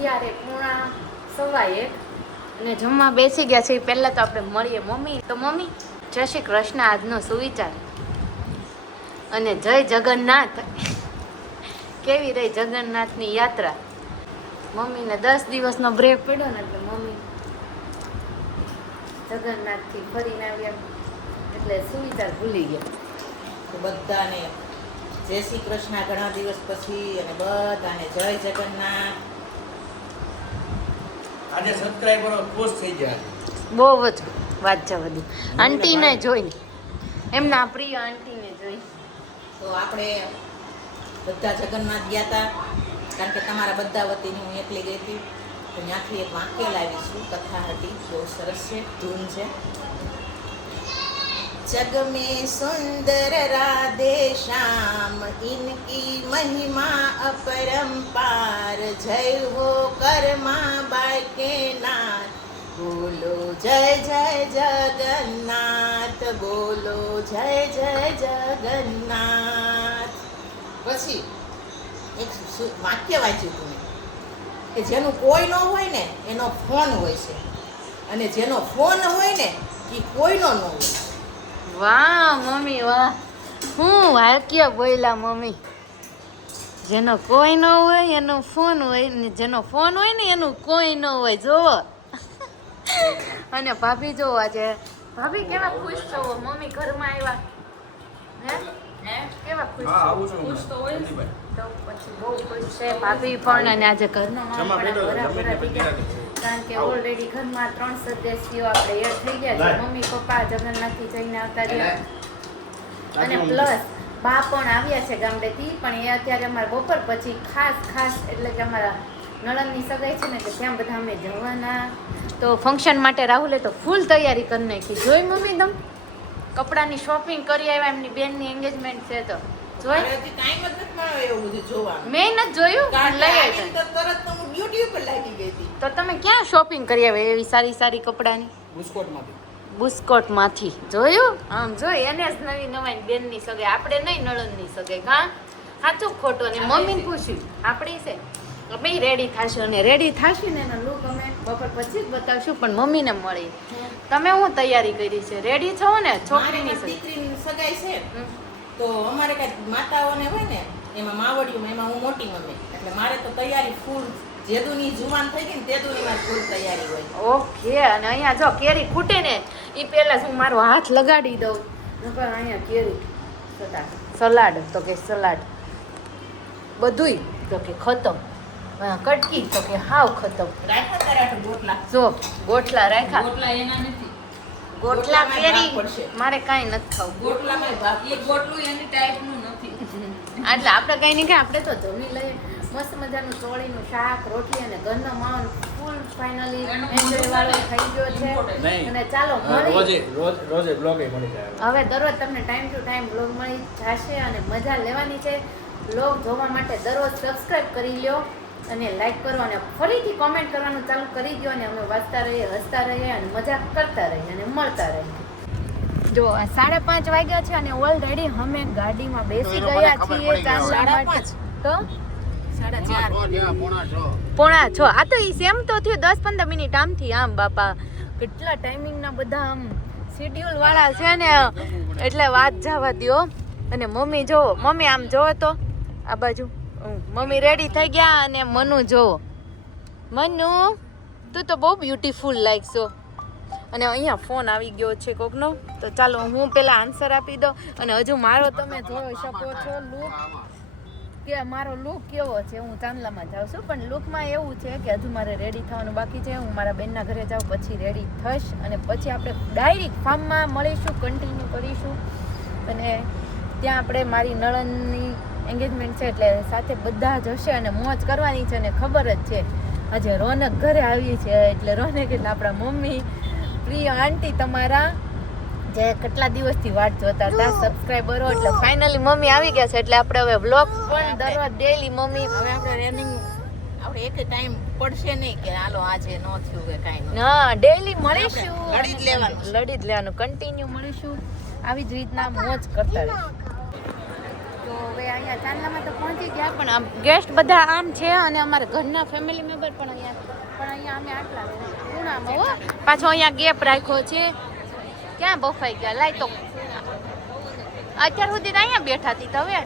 અત્યારે 1:15 અને જમવા બેસી ગયા છે. પહેલાં તો આપણે મળીએ મમ્મી. તો મમ્મી, જય શ્રી કૃષ્ણ. આજનો સુવિચાર અને જય જગન્નાથ. કેવી રહી જગન્નાથની યાત્રા? મમ્મીને 10 દિવસનો બ્રેક પડ્યો ને એટલે મમ્મી જગન્નાથથી ફરીને આવ્યા એટલે સુવિચાર ભૂલી ગયા. તો બધાને જય શ્રી કૃષ્ણ ઘણા દિવસ પછી, અને બધાને જય જગન્નાથ. આજે સબસ્ક્રાઇબરો ખુશ થઈ ગયા. બહુ જ વાત છે બધું. આંટીને જોઈને, એમના પ્રિય આંટીને જોઈ. તો આપણે બધા જગન્નાથ ગયા હતા, કારણ કે તમારા બધા વતીની હું એકલી ગઈ હતી. તો ત્યાંથી એક વાક્ય લાવીશું, કથા હતી, બહુ સરસ છે, ધૂન છે. जग में सुंदर राधे श्याम, इनकी महिमा अपरंपार. जय हो कर्मा बाई के नाथ, बोलो जय जय जगन्नाथ, बोलो जय जय जगन्नाथ. પછી એક વાક્ય વાંચ્યું હતું કે જેનું કોઈ ન હોય ને એનો ફોન હોય છે, અને જેનો ફોન હોય ને એ કોઈનો ન હોય. વાહ મમ્મી વાહ, હું વાક્ય બોલ્યા મમ્મી. જેનો કોઈ ન હોય એનો ફોન હોય, ને જેનો ફોન હોય ને એનું કોઈ ન હોય. જોવો. અને ભાભી જોવો આજે. ભાભી કેવા ખુશ છો? મમ્મી ઘરમાં આવ્યા હે? કેવા ખુશ છો? ખુશ તો હોય તો પછી બહુ ખુશ છે ભાભી પણ. અને આજે ઘરનો માહોલ પણ બરાબર થઈ ગયા, કારણ કે ઓલરેડી ઘરમાં 3 સદસ્યો આપણે એડ થઈ ગયા છે. મમ્મી પપ્પા જગન્નાથથી જઈને આવતા રહ્યા, અને પ્લસ બા પણ આવ્યા છે ગામડેથી. પણ એ અત્યારે અમારા બપોર પછી ખાસ એટલે કે અમારા નણંદની સગાઈ છે ને, કે ત્યાં બધા અમે જવાના. તો ફંક્શન માટે રાહુલે તો ફૂલ તૈયારી કરી નાખી. જોઈ મમ્મી તમ કપડાની શોપિંગ કરી આવ્યા, એમની બેનની એંગેજમેન્ટ છે તો જોઈ. ટાઈમ જ નથી મળ્યો એવું બધું જોવાનું. મેં નથી જોયું, લઈ તો આવ્યા. તરત તો હું ડ્યુટી ઉપર લાગી ગઈ હતી. તો તમે ક્યાં શોપિંગ કરી આવ્યા એવી સારી કપડાની? બુસ્કોટમાંથી. જોયું? આમ જોઈ, એને જ નવી નવાઈ બેનની સગાઈ, આપણે નહીં નણંદની સગાઈ. હા, સાચું ખોટું? અને મમ્મીને પૂછ્યું આપણી છે. અમે રેડી થશું, અને રેડી થશું ને એનો લુક અમે બપોર પછી જ બતાવશું. પણ મમ્મીને મળી. તમે શું તૈયારી કરી છે? રેડી છો ને? છોકરીની દીકરીની સગાઈ છે, તો અમારે કઈ માતાઓને હોય ને એમાં માવડીઓમાં, એમાં હું મોટી મમ્મી, એટલે મારે તો તૈયારી ફૂલ. જેદુની જુવાન થઈ ગઈ ને તેદુની મારી ફૂલ તૈયારી હોય. ઓકે. અને અહીંયા જો કેરી ખૂટે ને એ પહેલા હું મારો હાથ લગાડી દઉં. નકર અહીંયા કેરી સલાડ તો કે સલાડ બધુંય તો કે ખતમ. કટકી તો કે હાવ ખતમ. રાખ્યા તારા ગોટલા. જો ગોટલા રાખ્યા. ગોટલા એના નથી. ગોટલા કેરી પડશે. મારે કાંઈ નથી ખાવું. ગોટલામાં ભાગ એ ગોટલું એની ટાઈપનું નથી. એટલે આપણે કંઈ નહીં, કે આપણે તો જમી લઈએ મસ્ત મજાનું ચોળીનું શાક, રોટલી અને ઘરનો માહોલ ફૂલ ફાઇનલી એન્જોય વાળો થઈ ગયો છે. અને ચાલો રોજે બ્લોગ મળી જાય. હવે દરરોજ તમને ટાઈમ ટુ ટાઈમ બ્લોગ મળી જશે, અને મજા લેવાની છે. બ્લોગ જોવા માટે દરરોજ સબસ્ક્રાઇબ કરી લ્યો, અને લાઈક કરો, અને ફરીથી કોમેન્ટ કરવાનું ચાલુ કરી દો. અને અમે વાંચતા રહીએ, હસતા રહીએ, અને મજાક કરતા રહીએ, અને મળતા રહીએ. જો 5:30 વાગ્યા છે, અને ઓલરેડી અમે ગાડીમાં બેસી ગયા છીએ ચાંદલા માટે. તો 5:45 આ તો ઈ સેમ તો થયું 10-15 મિનિટ આમથી આમ. બાપા કેટલા ટાઈમિંગના બધા આમ શેડ્યુલ વાળા છે ને, એટલે વાત જવા દ્યો. અને મમ્મી જોવો, મમ્મી આમ જોવો તો આ બાજુ મમ્મી રેડી થઈ ગયા. અને મનુ જોવો, મનુ તું તો બહુ બ્યુટીફુલ લાગશો. અને અહીંયા ફોન આવી ગયો છે કોકનો, તો ચાલો હું પહેલા આન્સર આપી દઉં. અને હજુ મારો તમે જોઈ શકો છો લુક, કે મારો લુક કેવો છે. હું ચાંદલામાં જાઉં છું, પણ લુકમાં એવું છે કે હજુ મારે રેડી થવાનું બાકી છે. હું મારા બેનના ઘરે જાઉં, પછી રેડી થઈશ, અને પછી આપણે ડાયરેક્ટ ફાર્મમાં મળીશું, કન્ટિન્યુ કરીશું. અને ત્યાં આપણે મારી નણંદની એંગેજમેન્ટ છે, એટલે સાથે બધા જ હશે, અને મોજ કરવાની છે. અને ખબર જ છે આજે રોનક ઘરે આવી છે, એટલે રોનક એટલે આપણા મમ્મી, પ્રિય આંટી તમારા, જે કેટલા દિવસથી વાટ જોતા હતા સબસ્ક્રાઈબરો. એટલે ફાઇનલી મમ્મી આવી ગયા છે, એટલે આપણે હવે વ્લોગ પણ દરરોજ ડેલી મમ્મી. હવે આપણે રનિંગ આપણે એક ટાઈમ પડશે નહીં કે હાલો આજે ન થયું કે કાંઈ નહીં. હા, ડેલી મળીશું, લડી જ લેવાનું, કન્ટિન્યુ મળીશું. આવી જ રીતના મોજ કરતા રહીશું. તો તો હવે અહીંયા ચાંદલામાં તો પહોંચી ગયા પણ આમ ગેસ્ટ બધા આમ છે અને અમારા ઘરના ફેમિલી મેમ્બર પણ અહીંયા અમે આટલા ખૂણામાં હો પાછો અહીંયા ગેપ રાખ્યો છે ક્યાં બફાઈ ગયા લાય તો અત્યાર સુધી તો અહીંયા બેઠા હતી તો હવે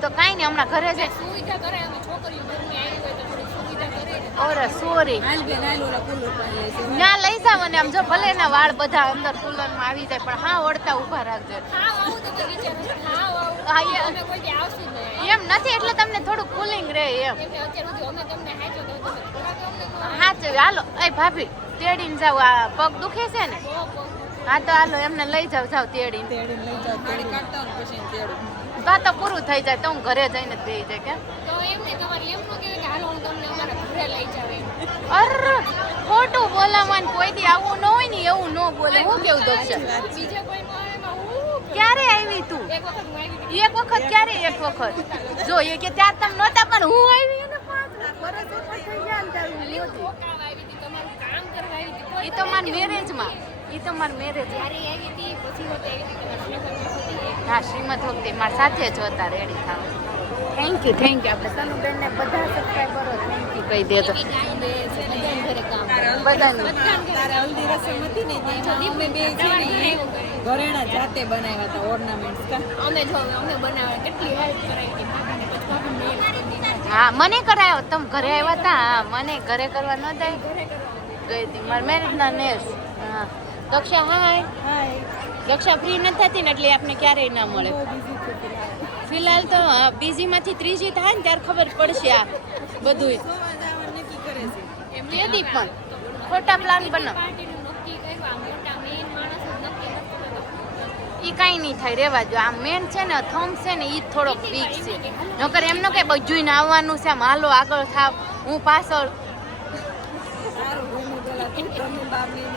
તો કાંઈ નહીં હમણાં ઘરે જાય સુવિધા કરે અમે છોકરીઓ ઘરની આવી હોય તો થોડી સુવિધા કરે ઓરે સોરી હાલ બેન હાલ ઓલા કુલર પાસે લઈ જશે ના લઈ જાવ અને આમ જો ભલે એના વાળ બધા અંદર કુલરમાં આવી જાય પણ હા ઓળતા ઊભા રાખજો હા આવું તો કઈ વિચારો છો હા હા, આવું એ- અમે કોઈ દી આવશું જ નહીં એમ નથી એટલે તમને થોડું કુલિંગ રહે એમ કેમ કે અત્યાર સુધી અમે તમને હાચો તો થોડાક અમને તો હા તો હાલો એ ભાભી તેડીને જાવ આ પગ દુખે છે ને હા તો હાલો એમને લઈ જાવ તેડીને તેડી લઈ જાવ તેડી કાઢતા હોય પછી તેડું બા તો પૂરું થઈ જાય તો હું ઘરે જઈને જ બેસી જાય કેમ તો એમને તમારે એમ ન કહેવાય કે હાલો હું તમને અમારા ઘરે લઈ જાવ એમ અર ખોટું બોલાવવાનું કોઈ દી આવું ન હોય ને એવું ન બોલે હું કેવું દોક્ષા બીજા કોઈ નો આવે એમાં હું ક્યારે આવી તું એક વખત હું આવી હતી એક વખત ક્યારે એક વખત જો એ કે ત્યાર તમે નહોતા પણ હું આવી અને 5 વર્ષ ઉપર થઈ ગયા ને ત્યારે હું નહોતી. રોકાવા આવી હતી તમારું કામ કરવા આવી હતી કોઈ ઈ તો મારા મેરેજમાં ઈ તો મારા મેરેજ મારી આવી હતી પછી હોતે આવી હતી તમારા શ્રીમંતમાં હતી હા શ્રીમદ વખતે મારા સાથે જ હતા રેડી થાવ થેન્ક યુ આપણે સનુબેન ને બધા સબસ્ક્રાઇબરો થેન્ક યુ કહી દેજો બધાને ઘરે કામ બધાને તારે હલ્દી રસમ હતી ને ત્યાં અમે બે છે ને એ ઘરેણા જાતે બનાવ્યા હતા ઓર્નામેન્ટ્સ કા અમે જો અમે બનાવ્યા કેટલી હેલ્પ કરાવી હતી ભાભીને પછી ભાભી મેલ કરી દીધા હા મને કરાયો તમે ઘરે આવ્યા હતા હા મને ઘરે કરવા ન દે ગઈ હતી મારા મેરેજના નેલ્સ હા દક્ષા હાય હાય દક્ષા ફ્રી નથી થતી ને એટલે આપને ક્યારેય ના મળે બહુ બિઝી છે ફિલહાલ ફિલહાલ તો બીજીમાંથી ત્રીજી થાય ને ત્યારે ખબર પડશે આ બધુંય સોવા જવાનું નક્કી કરે છે તેથી પણ ખોટા પ્લાન બનાવ પાર્ટીનું નક્કી કર્યું આ મોટા મેન માણસ જ નક્કી નથી કરતો ઈ કાંઈ નહીં થાય રેવા જો આ મેન છે ને થમ છે ને ઈ જ થોડોક વીક છે નકર એમનો કે બધુંય આવવાનું છે આમ હાલો આગળ થાવ હું પાછળ સારું ઘરનું પેલા તું તમે બાપની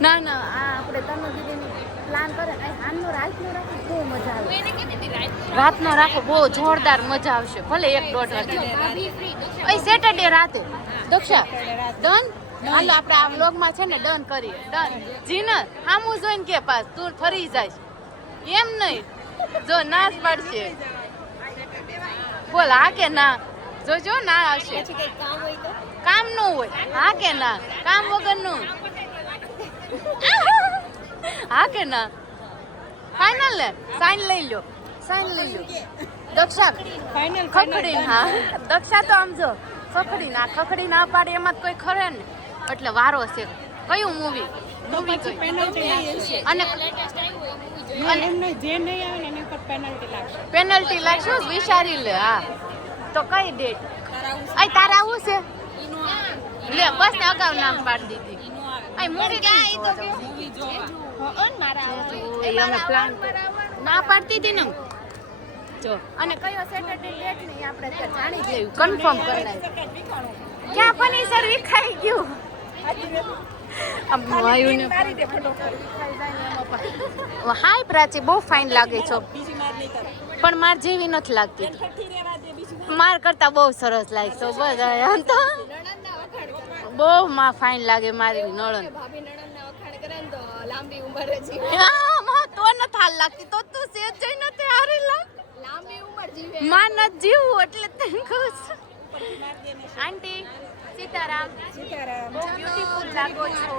ને ના આ આપણે તનુ દીદીની પ્લાન કરે આમનો રાતનો રાખો બહુ મજા આવે એને કીધી હતી રાતનો રાખો બહુ જોરદાર મજા આવશે ભલે 1-1.5 વાગે ભાભી ફ્રી દક્ષા ઓય સેટરડે રાતે દક્ષા ડન હાલો આપણે આ વ્લોગમાં છે ને ડન કરીએ ડન જીનર હામું જોઈને કે પાસ તું ફરી જાય એમ નહીં જો ના જ પાડશે બોલ હા કે ના જોજો ના આવશે પછી કંઈક કામ હોય તો કામ નું હોય હા કે ના કામ વગરનું હા કે ના ફાઇનલ ને સાઈન લઈ લો દક્ષા ફાઇનલ ખખડી હા દક્ષા તો આમ જો ખખડી ના પાડે એમાં જ કોઈ ખરે ને એટલે વારો છે કયું મૂવી કઈ પેનલ્ટી છે અને લેટેસ્ટ આવ્યું હોય મૂવી જોઈએ એમને જે નહીં આવે ને એની પર પેનલ્ટી લાગશે પેનલ્ટી લાગશે વિચારી લે હા તો કઈ ડેટ તારા તારે આવું છે ઈનો આવે લે બસ ને અગાઉ નામ પાડી દીધી ઈનો આવે આ મૂવી ક્યાં ઈ તો કે મૂવી જોવા અમે પ્લાન ના પાડતી હતી ને જો અને કયો સેટરડે ડેટ ને આપણે જાણી જ લેવું કન્ફર્મ કરી નાખ્યું ક્યાં ફર્નિચર વિખાઈ ગયું હાય પ્રાચી બહુ ફાઇન લાગે છો બીજી માર નહીં કરે પણ માર જેવી નથી લાગતી ઠઠ્ઠી રહેવા દે બીજી માર કરતા બહુ સરસ લાગે તો બધા તો નણંદના વખાણ કરે બહુ માં ફાઇન લાગે મારી નળન ભાભી નણંદના વખાણ કરે ને તો લાંબી ઉંમર જીવે હા માં તો નથી હાલ લાગતી તો તું સેજ જઈ નથી હારી લાગ લાંબી ઉંમર જીવે માં નથી જીવું એટલે તને કહું છું ઉપરથી માર દે ને આંટી સીતારામ સીતારામ બહુ બ્યુટીફુલ લાગો છો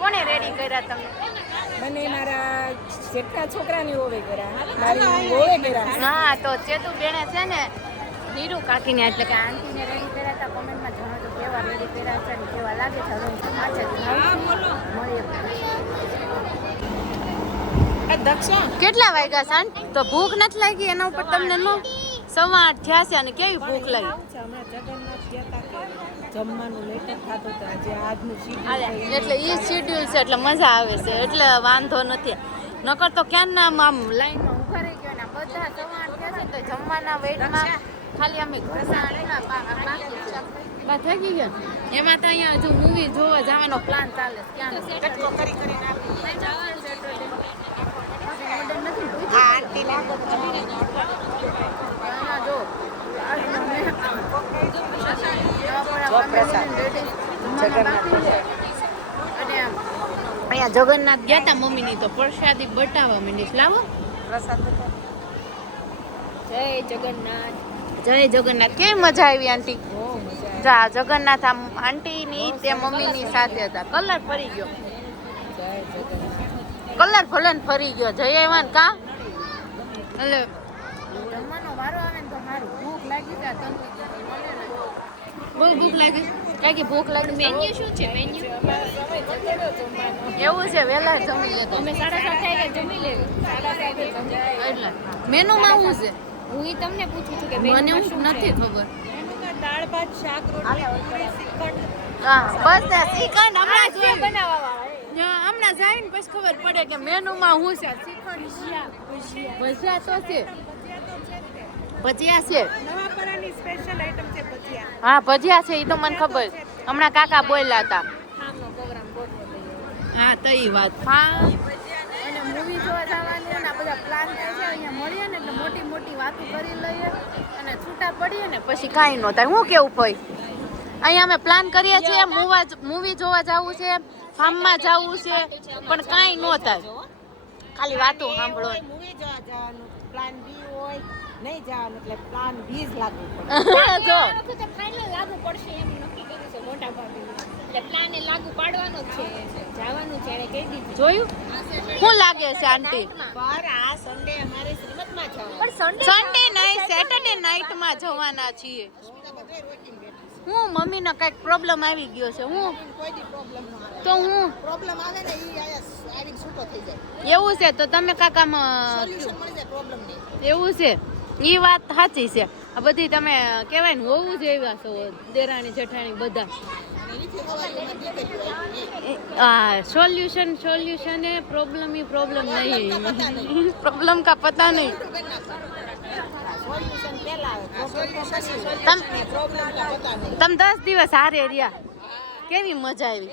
કોણે રેડી કર્યા તમને મને મારા જેટલા છોકરાની હોવે કર્યા મારી હોવે કર્યા હા તો ચેતુ બેને છે ને નીરુ કાકીને એટલે કે આંટીને રેડી કર્યા હતા કોમેન્ટમાં જણાવજો કેવા રેડી કર્યા છે અને કેવા લાગે છે હવે હું પાછળ હા બોલો મળીએ આ દક્ષા કેટલા વાગ્યા સાંજ તો ભૂખ નથી લાગી એના ઉપર તમને નો 8:15 થયા છે અને કેવી ભૂખ લાગી આવું છે હમણાં જગન્નાથ ગયા તા કે જમવાનું લેટ થતું હતું આજે આજનું હાલે, શીડ્યુલ એટલે ઈ શેડ્યુલ છે એટલે મજા આવે છે એટલે વાંધો નથી નકર તો ક્યાં ના આમ લાઈનમાં ઉભા રહી ગયો ને બધા 8:15 થયા છે તો જમવાના વેટમાં ખાલી અમે ઘસાણીના બાકી છે બા થઈ ગઈ ગયા એમાં તો અહીંયા હજુ મૂવી જોવા જવાનો પ્લાન ચાલે છે ક્યાં કટકો કરી કરીને આપી હા આંટી લાગો જો અને અહીંયા જગન્નાથ ગયા તા મમ્મીની તો પ્રસાદી બટાવવા માંડી લાવો પ્રસાદ બતાવો. જય જગન્નાથ. જય જગન્નાથ. કેવી મજા આવી આંટી? બહુ મજા આવી. જા જગન્નાથ આમ આંટીની તે મમ્મીની સાથે હતા. કલર ફરી ગયો, જય જગન્નાથ. કલર ભલે ને ફરી ગયો. જય એવાન કા એટલે જમવાનો વારો આવે ને તો સારું. ભૂખ લાગી જાય તને બહુ ભૂખ લાગી. કાંઈ ભૂખ લાગી. મેન્યુ શું છે મેન્યુ? એવું છે વહેલા જમી લેતો અમે 7:30 વાગે જમી લેવું. 7:30 એટલે મેનુમાં શું છે હું ઈ તમને પૂછું છું કે મને મેન્યુમાં શું શું નથી છે? ખબર. દાળ ભાત શાક રોટલી પૂરી શ્રીખંડ. હા બસ તે શ્રીખંડ હમણાં આ જોઈ બનાવવાવાળા. હમણાં જાય ને પછી ખબર પડે કે મેનુમાં શું છે. ભજીયા તો છે, ભજીયા છે. નવાપરાની સ્પેશિયલ આઈટમ છે ભજીયા. હા ભજીયા છે, એ તો મને ખબર. હમણાં કાકા બોલ્યા હતા. ખામનો પ્રોગ્રામ ગોઠવો. હા તો એ વાત. હા અને મૂવી જોવા જવાની અને આ બધા પ્લાન થાય છે અહીંયા મળીએ ને એટલે મોટી મોટી વાતો કરી લઈએ અને છૂટા પડીએ ને પછી કાંઈ ન થાય. હું કેવું ભાઈ, અહીંયા અમે પ્લાન કરીએ છીએ મૂવી જોવા જવું છે, ફાર્મમાં જવું છે, પણ કાંઈ ન થાય. ખાલી વાતો સાંભળો. મૂવી જોવા જવાનું પ્લાન બી હોય નહીં જવાનું એટલે પ્લાન બી જ લાગુ પડે. જો આ વખતે ફાઇનલ લાગુ પડશે એમ નક્કી કર્યું છે મોટા ભાગે. એટલે પ્લાન એ લાગુ પાડવાનો જ છે. જવાનું છે એને કહી દીધું. જોયું શું લાગે છે આંટી? પર આ સન્ડે અમારે શ્રીમતમાં જવાનું. પણ સન્ડે સન્ડે નહીં, સેટરડે નાઇટમાં જવાના છીએ. હું મમ્મીને કંઈક પ્રોબ્લેમ આવી ગયો છે. હું કોઈ દી પ્રોબ્લેમ ન આવે. તો હું પ્રોબ્લેમ આવે ને એ આવીને છૂટો થઈ જાય. એવું છે તો તમે કાકામાં સોલ્યુશન મળી જાય પ્રોબ્લેમ નહીં. એવું છે. એ વાત સાચી છે. આ બધી તમે કહેવાય ને હોવું જેવા છો, દેરાણી જેઠાણી બધા. હા સોલ્યુશન है, प्रॉब्लम ही प्रॉब्लम नहीं है. प्रॉब्लम का पता नहीं. સોલ્યુશન પહેલા આવે પ્રોબ્લેમ પછી તમ પ્રોબ્લેમ કા પતા નહીં. તમ 10 દિવસ હારે રહ્યા, કેવી મજા આવી.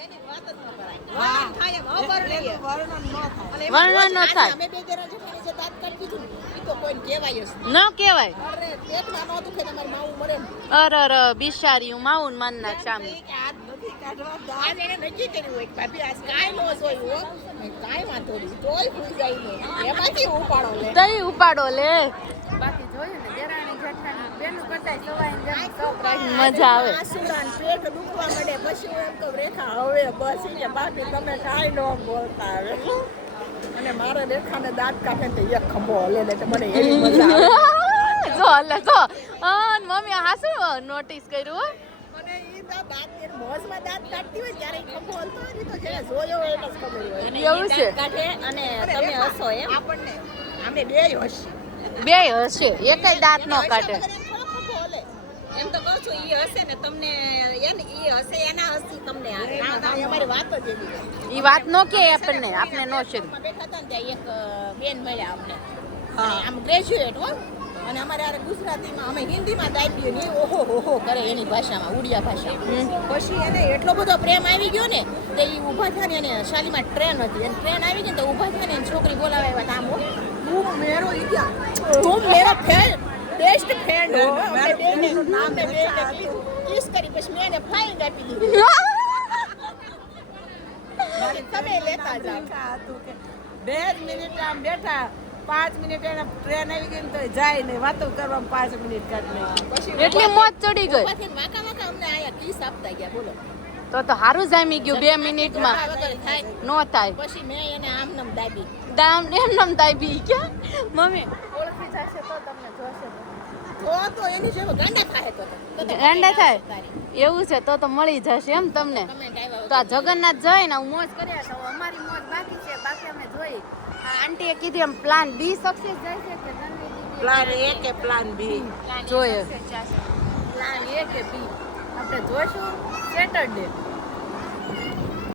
હા થાય એમ અવર્ણનીય. વર્ણન ન થાય. વર્ણન ન થાય. અમે બે જણા જેઠાણી જે દાંત કાઢી દીધું ને એ તો કોઈને કહેવાય જ નહીં. ન કહેવાય. અરે પેટમાં ન દુખે તમારે માવું મરે ને. અર બિચારી માઉન માન નાખ સામે. કે હાથ નથી કાઢવા દાંત એને નક્કી કર્યું હોય કે ભાભી આજ કાંઈ ન જોયું હો કાંઈ વાંધો નહીં તોય ભૂલી જાય ને એમાંથી ઉપાડો લે. તઈ ઉપાડો લે. બાકી જોયું ને દેરાણી જેઠાણી બેનું કરતા સવાઈ જેમ સપ મજા આવે. આસુડાન પેટ દુખવા મળે પછી હું એમ કહું રેખા હવે બસ ઈ કે બાકી તમે કાંઈ ન બોલતા હવે. અને મારે રેખાને દાંત કાઢે ને તો એક ખંભો હલે ને એટલે મને એવી મજા આવે. જો એટલે જો મમ્મી હા શું નોટિસ કર્યું હો? મને ઈ તો દાંત એની મોજમાં દાંત કાઢતી હોય ત્યારે ઈ ખંભો હલતો હોય ને ઈ તો જેને જોયો હોય એટલે જ ખબર હોય. એવું છે. કાઢે અને તમે હસો એમ આપણને અમે બેય હસી. બે હશે, એકેય દાંત ન કાઢે. એમ તો કહું છું ઈ હશે ને તમને એને ઈ હશે એના હસી તમને અમારી વાત જ એવી. ઈ વાત નો કે આપણને નો છે. બેઠા હતા ને ત્યાં એક બેન મળ્યા અમને અને આમ ગ્રેજ્યુએટ હો અને અમારે આ ગુજરાતીમાં અમે હિન્દીમાં દાબીએ ને ઓહો ઓહો કરે એની ભાષામાં ઉડિયા ભાષામાં. પછી એને એટલો બધો પ્રેમ આવી ગયો ને તો એ ઊભા થયા ને એને શાલીમાં ટ્રેન હતી અને ટ્રેન આવી ગઈ ને તો ઊભા થયા ને એની છોકરી બોલાવે આવ્યા આમ તું મેરો તું મેરો ફ્રેન્ડ બેસ્ટ ફ્રેન્ડ હો. અમે બેને નામ ને બેને કિસ કરી પછી મેં એને ફ્લાઇંગ આપી દીધી. તમે લેતા જાઓ. 2 મિનિટ આમ બેઠા 5 મિનિટ એને ટ્રેન આવી ગઈ ને તો જાય નહીં વાતો કરવામાં 5 મિનિટ કાઢી પછી એટલી મોજ ચડી ગઈ. વાકા વાકા અમને આયા કિસ આપતા ગયા બોલો. તો હારું જામી ગયું 2 મિનિટમાં. વગર થાય. નો થાય. પછી મેં એને આમ નમ દાબી. દામ એમ નમ તાઈ ક્યાં મમ્મી ઓળખી જશે તો તમને જોશે તો એની જેવો ગાંડા થાય તો ગાંડા થાય એવું છે તો મળી જશે એમ તમને. કમેન્ટ આવ્યા તો આ જગન્નાથ જઈને હું મોજ કર્યા તો અમારી મોજ બાકી છે. બાકી અમે જોઈ આ આંટીએ કીધું એમ પ્લાન બી સક્સેસ જાય છે કે પ્લાન એ કે પ્લાન બી જોઈએ. પ્લાન એ કે બી આપણે જોઈશું સેટરડે